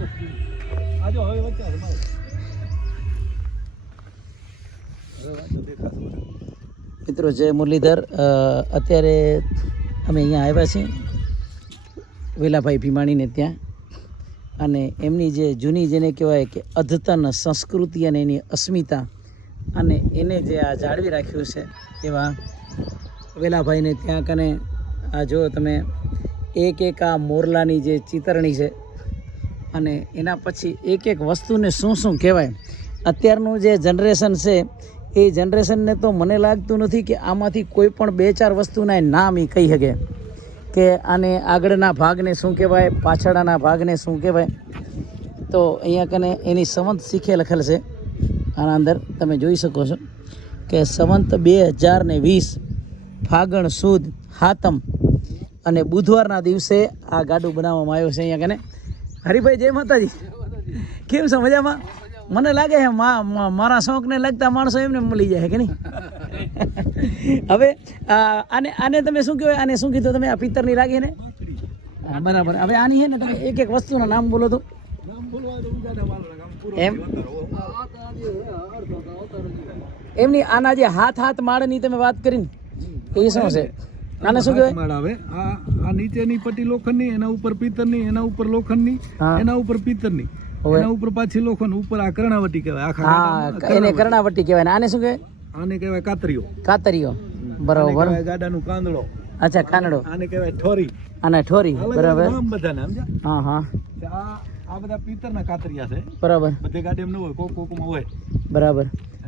આજો હવે વચ્ચે મિત્રો જય મુરલીધર. અત્યારે અમે અહીંયા આવ્યા છીએ વેલાભાઈ ભીમાણીને ત્યાં, અને એમની જે જૂની જેને કહેવાય કે અદ્યતન સંસ્કૃતિ અને એની અસ્મિતા અને એને જે આ જાળવી રાખ્યું છે એવા વેલાભાઈને ત્યાં કને આ જો તમે એક આ મોરલાની જે ચિતરણી છે, અને એના પછી એક વસ્તુને શું કહેવાય. અત્યારનું જે જનરેશન છે એ જનરેશનને તો મને લાગતું નથી કે આમાંથી કોઈ પણ 2-4 વસ્તુના નામ એ કહી શકે કે આને આગળના ભાગને શું કહેવાય, પાછળના ભાગને શું કહેવાય. તો અહીંયા કને એની સંવંત શીખે લખેલ છે. આના અંદર તમે જોઈ શકો છો કે સંવંત 2020 ફાગણ સુદ હાતમ અને બુધવારના દિવસે આ ગાડું બનાવવામાં આવ્યું છે. અહીંયા કને હરિભાઈ જય માતાજી, કેમ છો? મજામાં? મને લાગે છે મારા શોખને લગતા માણસો એમને મળી જાય કે નહીં. હવે આને તમે શું કહેવાય, આને શું કીધું તમે? આ પિત્તરની લાગી ને? બરાબર. હવે આની છે ને તમે એક વસ્તુના નામ બોલો તો એમ એમની. આના જે હાથ માળની તમે વાત કરીને એ શું છે? આને શું કહેવાય? માળ આવે. આ નીચેની પટ્ટી લોખંડની, એના ઉપર પિત્તરની, એના ઉપર લોખંડની, એના ઉપર પિત્તરની, એના ઉપર પાછી લોખંડ, ઉપર આ કર્ણાવટી કહેવાય. હા, એને કર્ણાવટી કહેવાય. આને શું કહેવાય? આને કહેવાય કાતરીઓ. કાતરીઓ, બરાબર. ગાડાનું કાંદડો. અચ્છા, કાનડો. આને કહેવાય ઠોરી. આને ઠોરી, બરાબર. નામ બધાને સમજ્યા? હા. આ બધા પિત્તરના કાતરિયા છે, બરાબર. બધે ગાડી એમ ન હોય, કોકમાં હોય, બરાબર.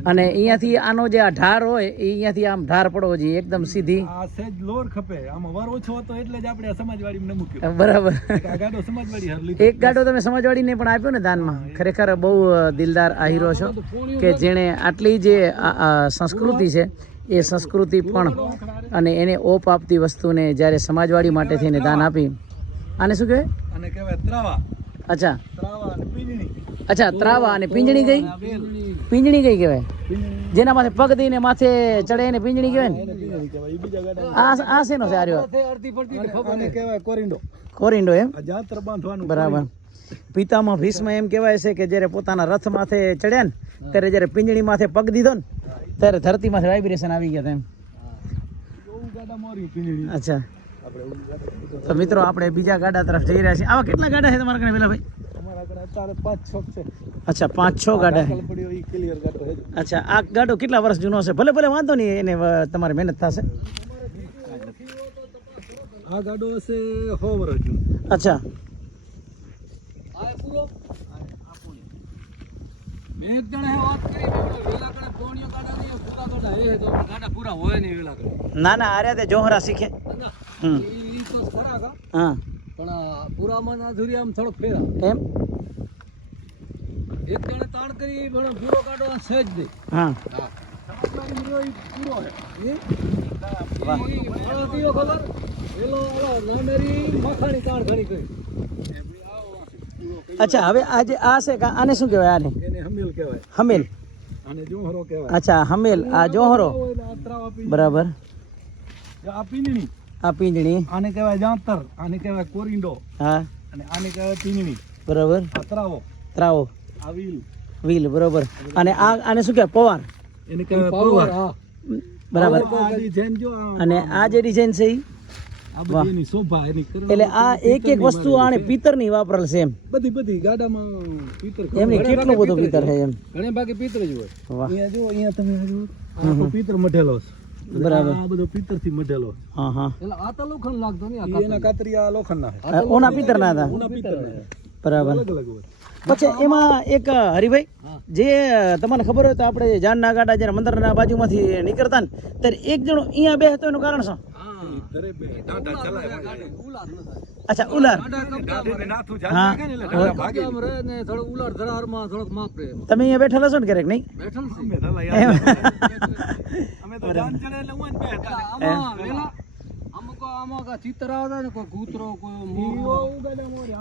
અને અહીંયાથી આનો જે આ ઢાર હોય એ અહીંયાથી આમ ઢાર પડવો જોઈએ એકદમ સીધી. આ સેજ લોર ખપે, આમાં વાર ઓછો હતો એટલે જ આપણે સમાજવાડીમાં મૂક્યો. બરાબર. આ ગાડો સમાજવાડી એક ગાડો તમે સમાજવાડીને પણ આપ્યો ને દાનમાં. ખરેખર બહુ દિલદાર આ હીરો છો કે જેણે આટલી જે સંસ્કૃતિ છે એ સંસ્કૃતિ પણ અને એને ઓપ આપતી વસ્તુને જ્યારે સમાજવાડી માટે થઈને દાન આપી. આને શું કહેવાય? આને કહેવાય ત્રાવા. અચ્છા, ત્રાવા અને પીંજણી. અચ્છા, ત્રાવા અને પીંજણી ગઈ. પીંજણી કઈ કહેવાય? જેના માથે પગ દઈને માથે ચડે એને પીંજણી કહેવાય ને. આ શેનો છે? આને કહેવાય કોરિંડો. કોરિંડો, એમ? જાત્ર બાંધવાનું, બરાબર. પિતામાં ભીષ્મ એમ કહેવાય છે કે જ્યારે પોતાના રથ માથે ચડ્યા ને ત્યારે જ્યારે પીંજણી માથે પગ દીધો ને ત્યારે ધરતી માથે વાઇબ્રેશન આવી ગયા એમ. અચ્છા, તો મિત્રો આપણે બીજા ગાડા તરફ જઈ રહ્યા છીએ. આવા કેટલા ગાડા છે તમારા કને વેલાભાઈ? અત્યારે 5-6 છે. અચ્છા, 5-6 ગાડા છે. અચ્છા, આ ગાડો કેટલા વર્ષ જૂનો છે? ભલે વાંધો નહીં, એને તમારી મહેનત થશે. આ ગાડો હશે 100 વર્ષ જૂનો. અચ્છા, ના આર્યા તે જોહરા શીખે. હા, પણ પુરામાં અધૂરી આમ થોડોક ફેરા એમ. એક જણે તાણ કરી પણ પૂરો કાઢો સહેજ દે. હા, અચ્છા, હવે આજે આ છે આને શું કહેવાય? આને હમેલ કહેવાય. હમેલ. આને જોહરો કહેવાય. અચ્છા, હમેલ. આ જોહરો, બરાબર. આ પીંજણી. આ પીંજણી. આને કહેવાય જાંતર. આને કહેવાય કોરિંડો. હા, અને આને કહેવાય પીંજણી, બરાબર. આ ત્રાવો. ત્રાવો. આ વ્હીલ, બરાબર. અને આને શું કહેવાય? પવાર. એને કહેવાય પવાર. બરાબર. આ ડિઝાઇન જો, અને આ જે ડિઝાઇન છે આ બધી એની શોભા એની. એટલે આ એક વસ્તુ આને પિત્તરની વાપરેલ છે એમ. બધી ગાડામાં પિત્તર. એમની કેટલું બધું પિત્તર છે એમ. ઘણે ભાગે પિત્તર જ હોય. વાહ. અહીંયા જો, અહીંયા તમે જો આખો પિત્તર મઢેલો છે. બરાબર. આ બધો પિત્તર થી મઢેલો. હા. એટલે આ તો લોખંડ લાગતો નહીં. એના કાતરિયા લોખંડના છે. ઓના પિત્તરના હતા. ઓના પિત્તરના. બરાબર. અલગ હોય. પછી એમાં એક હરિભાઈ, જે તમને ખબર હોય તો આપણે જાનના ગાડા જ્યારે મંદિરના બાજુમાંથી નીકળતા ને ત્યારે એક જણો અહીંયા બેસતો એનું કારણ શું? અચ્છા, ઉલાર. તમે અહીંયા બેઠેલા છો ને ક્યારેક? નહીં?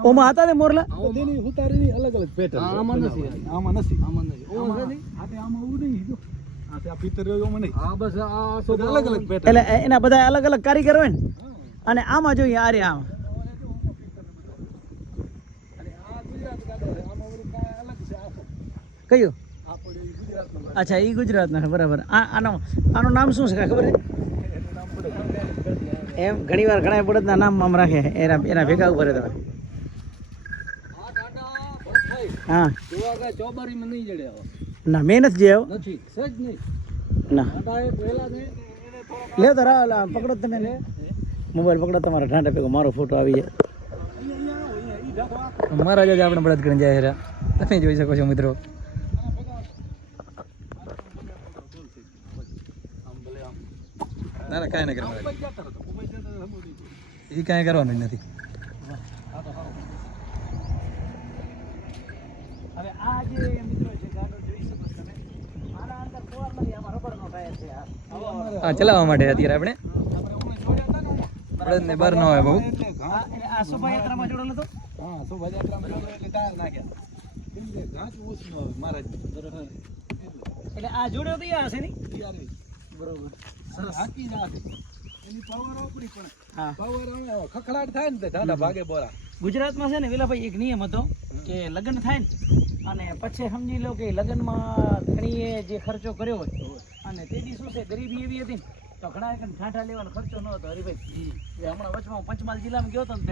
ઓમાં હતા ને મોરલા? અલગ અલગ પેટર્ન. આમાં નથી. એટલે એના બધા અલગ અલગ કારીગર હોય ને. અને આમાં જોઈએ આરે આમ ગાડો છે આમાં વળી કાંઈ અલગ છે આખો કયું? આપણે ઈ ગુજરાતનો ગાડો. અચ્છા, એ ગુજરાતના છે, બરાબર. આનું નામ શું છે કાંઈ ખબર છે? એનું નામ પડે ગણ્યા. એમ ઘણી વાર ઘણા બળદના નામ આમ રાખે એના ભેગા ઉપર તમે. આ ગાડા ભાઈ હા, જોવા ગયા ચોબારીમાં નહીં જડે આવો ના મેં નથી જોયો. નથી સજ નહીં ના ગાડા એ પહેલા ને એને થોડા લે તો રાહ પકડો તમે ને મોબાઈલ પકડો, તમારા ઠાંડા ભેગો મારો ફોટો આવી જાય. ઈ ઢાકો આ મહારાજ જ આપણે બળદ કરીને જાય છે, તમે જોઈ શકો છો મિત્રો. ના ના કાંઈ નહીં મુંબઈ જતા હતો મુંબઈ જતા હતો સમજી એ કાંઈ કરવાનું જ નથી. હવે આ જે મિત્રો છે ગાડો જોઈ શકો છો તમે, આના અંદર ફોર નથી, આમાં રબરનો ટાયર છે. હા, ચલાવવા માટે અત્યારે આપણે આપણે હમણાં છોડ્યા હતા ને હમણાં. બળદને બહાર ન આવે બહુ. એટલે ઘા- આ શોભાયાત્રામાં જોડેલો હતો. હા શોભાયાત્રામાં જોડે એટલે ટાયર નાખ્યા કેમ કે ઘાસ ઓછું ન આવે મહારાજ એટલે આ જોડ્યો તો આ હશે નહીં. યારે બરોબર. સરસ હાકી ના છે એની પાવર આપણી પણ હા, પાવર આવે ખખડાટ થાય ને તે ઢાંઢા ભાગે બોરા ગુજરાતમાં છે ને વેલાભાઈ એક નિયમ હતો કે લગ્ન થાય ને અને પછી સમજી લો કે લગ્નમાં ઘણીએ જે ખર્ચો કર્યો હોય અને તેથી શું છે ગરીબી એવી હતી ને તો ઘણા ઠાઠા લેવાનો ખર્ચો ન હતો. હરિભાઈ એ હમણાં વચમાં પંચમહાલ જિલ્લામાં ગયો હતો ને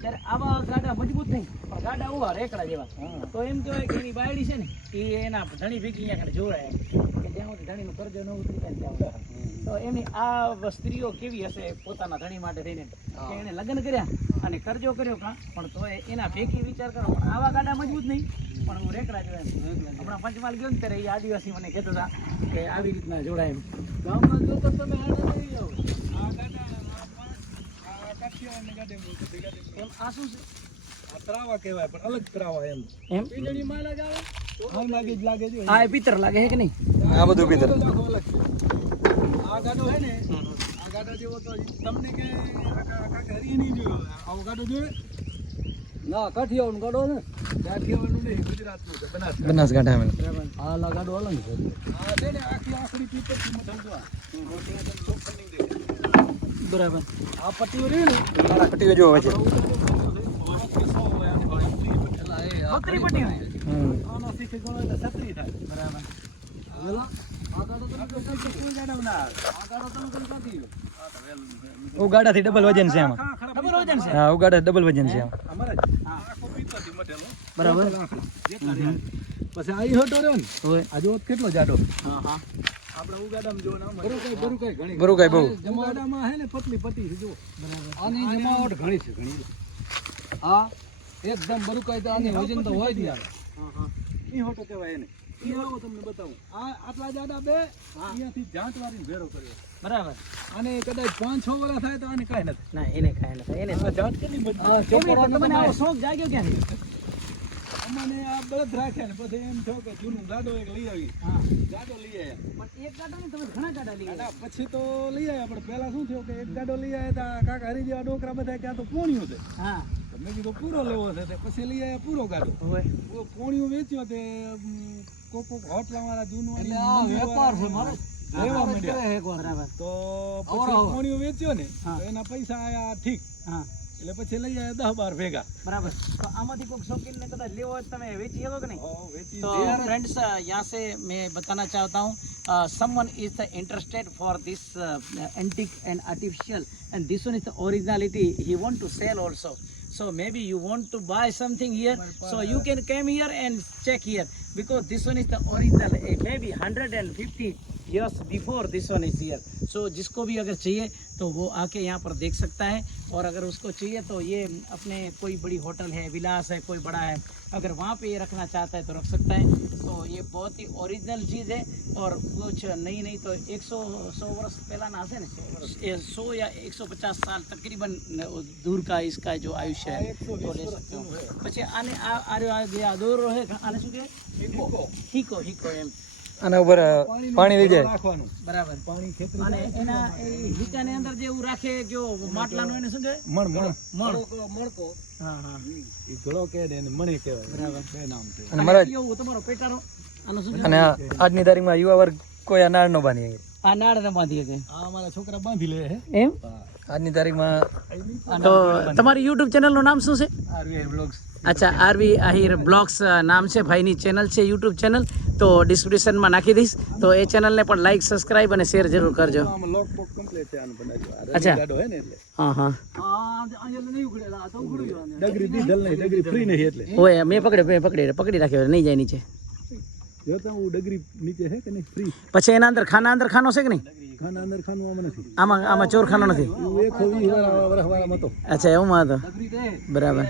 ત્યારે આવા ગાડા મજબૂત નહીં પણ ગાડા ઉભા રેકડા જેવા. તો એમ કહેવાય કે એની બાયડી છે ને એ એના ધણી ભેગી અહીંયા આગળ જોડાય કે જ્યાં સુધી ધણીનો કરજો ન ઉતરી જાય ત્યાં સુધી. તો એમની આ સ્ત્રીઓ કેવી હશે પોતાના ધણી માટે થઈને કે એને લગ્ન કર્યા અને કરજો કર્યો કાં પણ તો એના ભેગી વિચાર કરો પણ આવા ગાડા મજબૂત નહીં પણ હું રેકડા જોયા. હમણાં પંચમહાલ ગયો ને ત્યારે એ આદિવાસી મને કહેતા હતા કે આવી રીતના જોડાય એમ. ગામમાં જો તો તમે આડા નહીં આવો આ ગાડા આ કાઠિયાવાડની ગાડી મોટી ગાડી એમ આ શું છે આ ત્રાવા કહેવાય પણ અલગ ત્રાવા એમ એમ? વીજળી માં જ આવે હાલ લાગે જ લાગે જો આ એ પિત્તર લાગે છે કે નહીં? આ બધું પિત્તર અલગ છે આ ગાડો હે ને આ ગાડા જેવો તો તમને કે કાકા હરી નહીં જોયો આવો ગાડો જોયો ના કાઠિયાવાડનો ગાડો ને કાઠિયાવાડનું નહીં ગુજરાતનું છે બનાસકાંઠા આ ગાડો અલગ છે. આ છે ને આખી આખડી પીપળથી મથલજો બરાબર. આ પટ્ટીઓ રહી ને પટ્ટીઓ જોવા છે. છત્રી પટ્ટી હોય. આનો શીખે ગણો એટલે છત્રી થાય બરાબર. ઉગાડાથી ડબલ વજન છે આમાં. ડબલ વજન છે. હા, ઉગાડા ડબલ વજન છે આમાં. બરાબર. પછી આ હટો રહ્યો ને હોય. આ જો કેટલો જાડો હા હા. આપણે ઉગાડામાં જો બરુકાઈ ઘણી બરુકાઈ બહુ. ઉગાડામાં હે ને પતલી પટ્ટી છે જો આની જમાવટ ઘણી છે ઘણી આ એકદમ બરુકાઈ તો આની વજન તો હોય જ યાર ઈ હોટો કહેવાય એને ઈ આવો તમને બતાવું આ આટલા જાડા બે અહીંયાથી જાંટ વાળીને ભેરો કર્યો બરાબર. આને કદાચ 5-6 વર્ષ થાય તો આને કાંઈ નથી ના એને કાંઈ નથી. એને આ જાંટ કેટલી મજબૂત તમને આવો શોખ જાગ્યો ક્યાંથી? અમને આ બળદ રાખ્યા ને પછી એમ થયો કે જૂનું ગાડો એક લઈ આવી હા. ગાડો લઈ આવ્યા પણ એક ગાડો નહીં, તમે ઘણા ગાડા લઈ અને પછી તો લઈ આવ્યા પણ પહેલા શું થયું કે એક ગાડો લઈ આવ્યા તા કાકા હરી જેવા ડોકરા બધા ક્યાં તો પોણિયું છે હા. તો મેં કીધું પૂરો લેવો છે તે પછી લઈ આવ્યા પૂરો ગાડો હોય. પોણિયું વેચ્યો તે કોક હોટલા વાળા જૂનું વેપાર છે મારો. લેવા માંડ્યા બરાબર. તો પછી પોણિયું વેચ્યો ને હા. તો એના પૈસા આયા ઠીક હા. એટલે પછી લઈ આવ્યા 10-12 ભેગા बराबर. तो आमादी को शौकीन ने कदा लेवो तमे वेची શકો કે નહીં? વેચી तो फ्रेंड्स यहाँ से मैं बताना चाहता हूँ someone is interested for this antique and artificial and this one is the originality he want to sell also. So maybe you want to buy something here, so you can come here and check here because this one is the original. Maybe 150 years before this one is here. So जिसको भी अगर चाहिए तो वो आके यहाँ पर देख सकता है और अगर उसको चाहिए तो ये अपने कोई बड़ी होटल है, विलास है, कोई बड़ा है, अगर वहाँ पे ये रखना चाहता है तो रख सकता है. तो ये बहुत ही ओरिजिनल चीज़ है और कुछ नई नहीं तो 100 वर्ष पहला ना से 100 या 150 साल तकरीबन दूर का इसका जो आयुष्य है तो ले सकते हो. પછી આને આ જે આ દોરો છે આને શું કહે? હીકો. હીકો એમ. આના ઉપર પાણી લઈ જાય રાખવાનું બરાબર. પાણી ખેતરી અને એના એ હીકાની અંદર જે એવું રાખે જો માટલાનું એને શું કહે? મણ મણકો. હા હા ઈ ઘડો કે ને એને મણી કહેવાય બરાબર. બે નામ છે અને મહારાજ એવું તમારો પેટારો આનો શું અને આજની તારીખમાં યુવા વર્ગ કોઈ આ નાળ નો બાંધી શકે. આ નાળ ન બાંધી શકે. આ અમારા છોકરા બાંધી લે હે એમ આજની તારીખમાં. તો તમારી YouTube ચેનલ નું નામ શું છે? આરવીઆઈ બ્લોગ્સ. અચ્છા આરવી આહિર બ્લોગ્સ નામ છે ભાઈની ચેનલ છે યુટ્યુબ ચેનલ, તો ડિસ્ક્રિપ્શનમાં નાખી દઈશ, તો એ ચેનલને પણ લાઈક સબસ્ક્રાઈબ અને શેર જરૂર કરજો. આમાં લોક બોક કમ્પ્લીટ છે આનું બનાવ્યું. આ અચ્છા. ગાડો હે ને એટલે હા હા ડગરી દીધલ નહીં, ડગરી ફ્રી નહીં એટલે હોય મેં પકડી રાખ્યો નહીં જાય નીચે. જોતા હું ડગરી નીચે છે કે નહીં ફ્રી. પછી એના અંદર ખાનો છે કે નહીં? ખાના અંદર ખાનું આમાં નથી. આમાં ચોરખાનો નથી. હું 120 વર્ષવાળામાં હતો. અચ્છા એવું હતો. બરાબર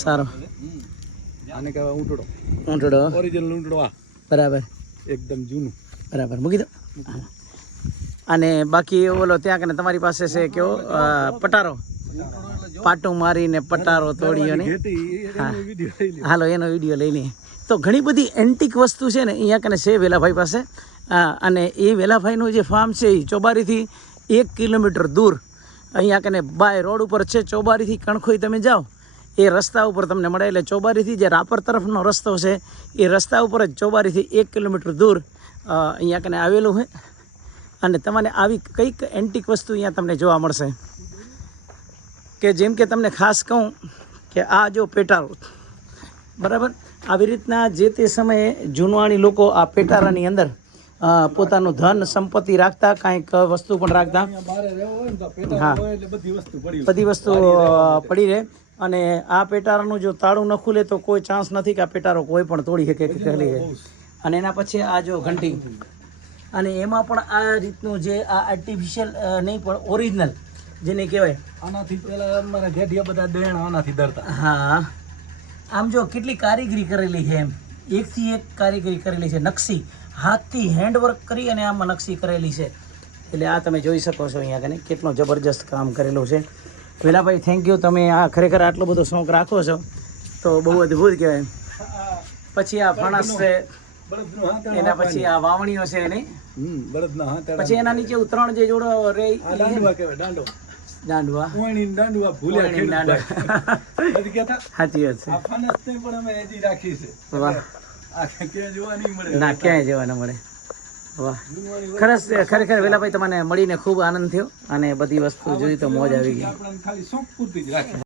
સારું. આને કહેવાય ઊંટડો. ઊંટડો ઓરિજિનલ ઊંટડો. આ બરાબર એકદમ જૂનું. બરાબર મૂકી દો. અને બાકી ઓલો ત્યાં કને તમારી પાસે છે કેવો પટારો, પાટું મારીને પટારો તોડ્યો ને. હા વિડિયો લઈ લે. હાલો એનો વિડીયો લઈ લઈએ. તો ઘણી બધી એન્ટિક વસ્તુ છે ને અહીંયા કને છે વેલાભાઈ પાસે. અને એ વેલાભાઈનું જે ફાર્મ છે એ ચોબારીથી 1 કિલોમીટર દૂર અહીંયા કને બાય રોડ ઉપર છે. ચોબારીથી કણખોઈ તમે જાઓ એ રસ્તા ઉપર તમને મળે. એટલે ચોબારીથી જે રાપર તરફનો રસ્તો છે એ રસ્તા ઉપર જ ચોબારીથી 1 કિલોમીટર દૂર અહીંયા કને આવેલું છે. અને તમને આવી કંઈક એન્ટિક વસ્તુ અહીંયા તમને જોવા મળશે. કે જેમ કે તમને ખાસ કહું કે આ જો પેટારો, બરાબર આવી રીતના જે તે સમયે જૂનવાણી લોકો આ પેટારાની અંદર પોતાનું ધન સંપત્તિ રાખતા, કાંઈક વસ્તુ પણ રાખતા. બારે રહેવો હોય ને તો પેટા હા. હોય એટલે બધી વસ્તુ પડી હોય. બધી વસ્તુ પડી રહે. અને આ પેટારાનું જો તાળું ન ખુલે તો કોઈ ચાન્સ નથી કે આ પેટારો કોઈ પણ તોડી શકે કે ખરી શકે. અને એના પછી આ જો ઘંટી, અને એમાં પણ આ રીતનું જે આ આર્ટિફિશિયલ નહીં પણ ઓરિજિનલ જેને કહેવાય. આનાથી પેલા અમારા જેઠિયા બધા દેણ આનાથી ડરતા. હા આમ જો કેટલી કારીગરી કરેલી છે, એમ એકથી એક કારીગરી કરેલી છે. નકશી હાથથી હેન્ડવર્ક કરી અને આમાં નકશી કરેલી છે. એટલે આ તમે જોઈ શકો છો અહીંયા કને કેટલું જબરજસ્ત કામ કરેલું છે. વેલાભાઈ થેન્ક યુ, તમે આ ખરેખર આટલો બધો શોખ રાખો છો તો બહુ અદ્ભુત કહેવાય. પછી આ ફણસ છે, બળદનો હાથ. એના પછી આ વાવણીઓ છે એની, બળદના હાથ. પછી એના નીચે ત્રણ જે જોડો રે આ દાંડવા કહેવાય. દાંડો દાંડવા ઓયણી દાંડવા ભૂલ્યા ઓયણી ખેડૂત નથી કહેતા. સાચી વાત છે. આ ફાનસને પણ અમે હજી રાખી છે. વાહ. આ ક્યાંય જોવા નહીં મળે. ના ક્યાંય જવા ન મળે. વાહ ખરેખર વેલાભાઈ તમને મળીને ખૂબ આનંદ થયો અને બધી વસ્તુ જોઈ તો મોજ આવી ગઈ. આપણને ખાલી શોખ પૂરતી જ રાખી.